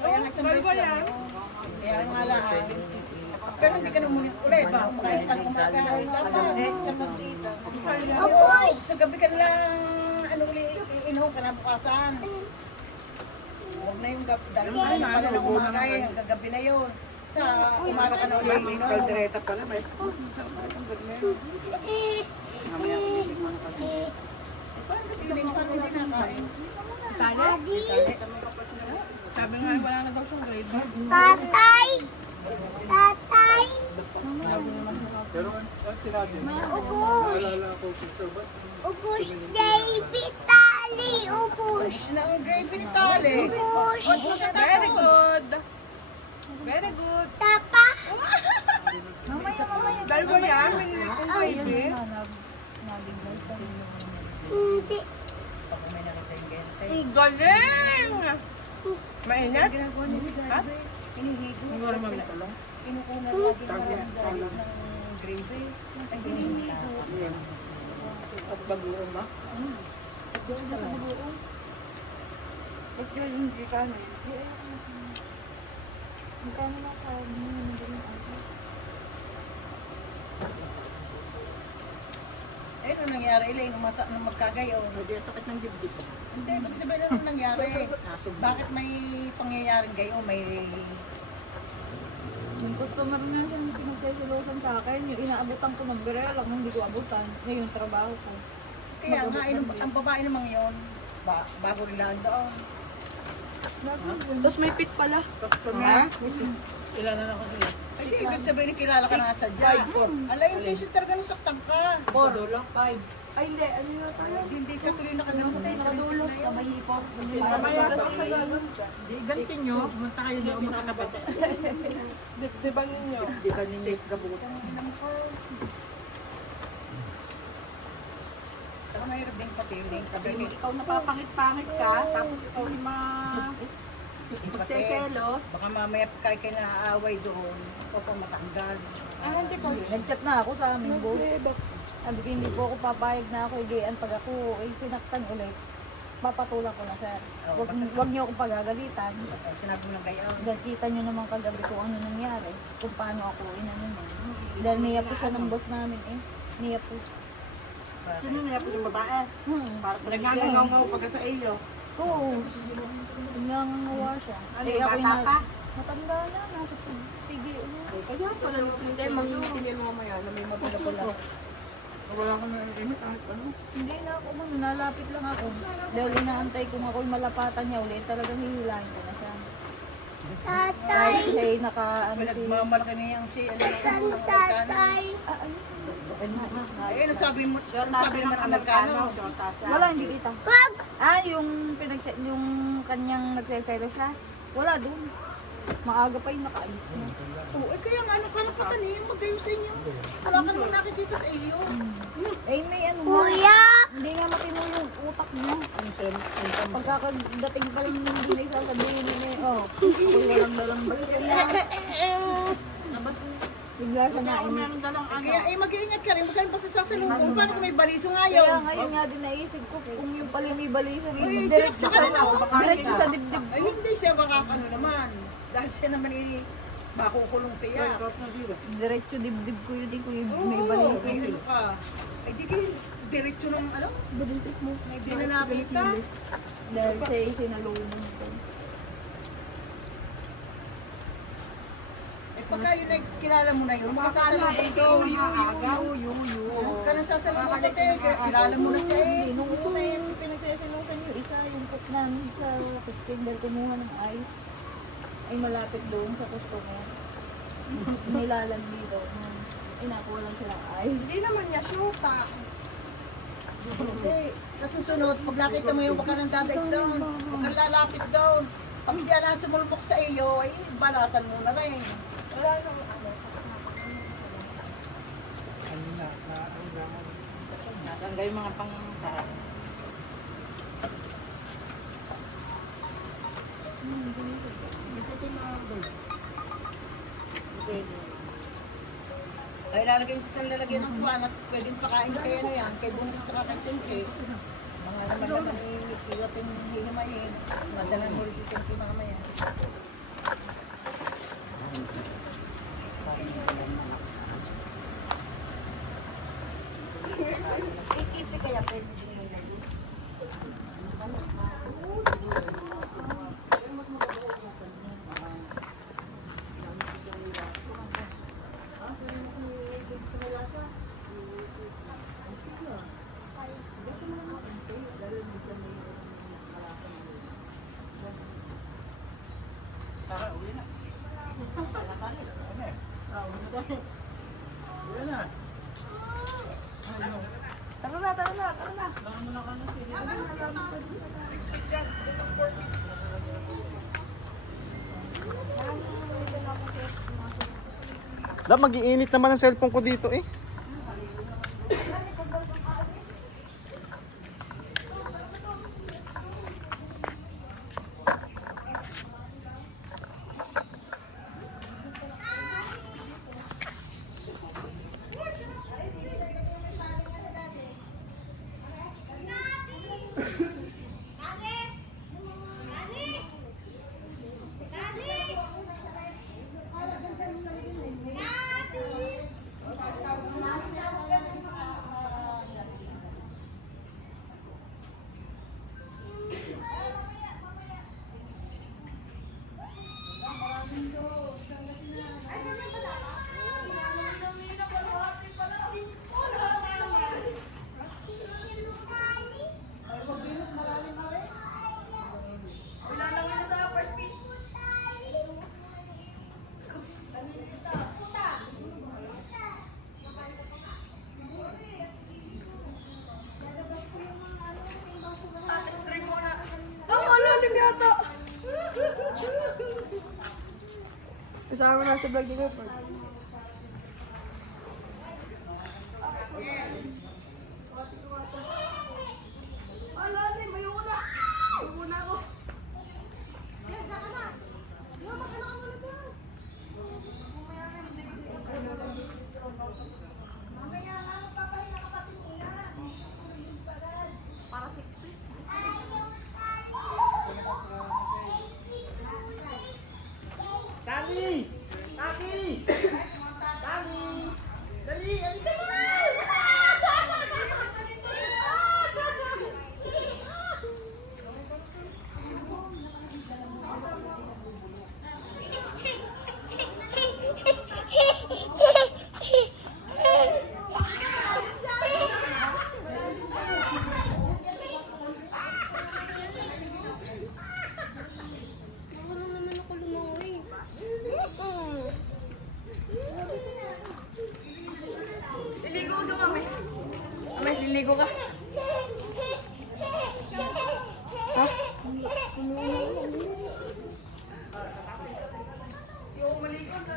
Kaya nga isang beses lang. Kaya nga lang. Pero hindi ka na umulit ulit. Kumakain ka umaga. Tapos, sa gabi ka lang, ano ulit, iinom ka na bukasan. Huwag na yung gabi. Dahil mo na pala ng umaga eh, hanggang gabi na yun. Sa umaga ka na ulit iinom. Kaldereta pala, may Parang kasi yun, parang hindi nakain. Daddy, sabi nga, wala na daw siyang grade. tatay, tatay, Pero ang sinabi mo, ubus, naalala ko si Sir ba? ubus, David, tali, ubus, Na ang gravy ni Tali. ubus, Very good. Very good. tapa, Dahil ba yan, minili kong gravy? hindi, May nakita yung gente. Ang galing! Mainit? Ginagawa niya si Garbe. Hinihigo. Hindi mo naman minatulong. Kinukuha na lagi ng gravy. Ay, hinihigo. At bagoong ba? Ba't yan hindi ka na? Eh, ano nangyari? Elaine, nung magkagayo. Hindi, sakit ng dibdib. Hindi, ibig sabihin ano nangyari? Bakit may pangyayaring gayo? May... Yung customer nga siya yung pinagsisilosan sa akin, yung inaabutan ko ng birel, lang hindi ko abutan, ngayon yung trabaho ko. Kaya nga, ang babae namang yun, bago nila doon. Tapos may pit pala. Customer? Ilan na ako sila? Ay, di, ibig sabihin kilala ka na nga sadya. Ala, intention talaga nung saktan ka. Bodo lang, 5. Ay, hindi. Ano yun tayo? Hindi ka tuloy nakaganon sa tayo sa dulo. Mamaya pa kayo. Di, ganti nyo, pumunta kayo doon makakabata. Dibdiban ninyo. Dibdiban ninyo. Gabutan. Saka mahirap din patiling. Sabi ni, Ikaw napapangit-pangit ka, tapos ikaw yung magseselos. baka mamaya kayo kayo naaaway doon. Ikaw pa matanggal. Ah, hindi ko yun. Nag-chat na ako sa amin, boss. Sabi ko, hindi po ako papayag na ako higian pag ako ay sinaktan ulit. Papatulan ko na, sir. Wag niyo akong pagagalitan. Ay, sinabi mo lang kayo. Dahil kita niyo naman kagabi kung ano nangyari. Kung paano ako inano mo. Dahil niya po siya ng boss namin eh. Niya po. Sino niya po yung babae? Para nagngangaw-ngaw pagka sa iyo. Oo. Nangangawa siya. Ano, Eh, ako'y bata ka? matanda na. Nasa tigil. Kaya pala hindi mangingitingin mo mamaya na may mabala pala. Wala ko na init kahit ano. Hindi na ako man, nalapit lang ako. Dahil inaantay kung ako'y malapatan niya ulit, talagang hihilahin ko na siya. tatay, Kahit siya ay naka, ano si... Nagmamalaki niya yung si, ano, ng Amerikano. tatay, Eh, nasabi mo, nasabi naman Amerikano. Wala, hindi kita. wag, Yung yung kanyang nagseselo siya, wala doon. Maaga pa yung nakaalis niya. Oo, eh kaya nga, ano karapatan eh, yung magayo sa inyo. Wala ka naman nakikita sa iyo. Eh, may ano nga, kuya, hindi nga matino yung utak niya. Pagkakadating pa rin hindi na sasabihin niya, oh, ako'y walang dalang balik na. Bigla siya na Kaya eh, mag-iingat ka rin, huwag ka rin basta sasalubong. Paano kung may baliso Kaya ngayon? ngayon nga din naisip ko kung yung pala may balisong Uy, diretso sinaksakan na ako. diretso sa dibdib. Ay, hindi siya baka ano naman. Dahil siya naman eh, makukulong tiyak. Diretso dibdib ko yun din ko yung may Oo, balisong. may ano ka. Ay, di kayo diretso ng ano? Hindi na nakita. Dahil siya ay sinalubong ko. Eh, pagka yun ay kilala mo na yun, makasasalubong ka. Huwag ka nang sasalubong ka, te. Kilala mo na siya eh. Nung una yung pinagsisilusan yung isa, yung cook namin sa kitchen dahil kumuha ng ice, ay malapit doon sa customer. Nilalandi daw. Inakuha lang sila ng ice. Hindi naman niya syuta. Hindi. Sa susunod, pag nakita mo yung baka ng dadais doon, huwag kang lalapit doon. Pag siya na sumulpok sa iyo, ay balatan mo na rin. Wala nang ano. Nasaan yung mga pang-sarap? Ay, lalagay sa isang lalagyan ng kuwan at pwedeng pakain kayo na yan. Kay Bunsit sa kay Simpi. Mga naman naman iiwating hihimayin. Madalan mo rin si Simpi mamaya. Uwi na. Uwi na. Tara na, tara na, tara na. Mag-iinit naman ang cellphone ko dito eh. Kasama na sa vlog ni Pepper. Tali! Tali! Tali! Dali! Alika na! Liligo ka, mami. Mami, liligo ka. Ha? Yung maligo ka.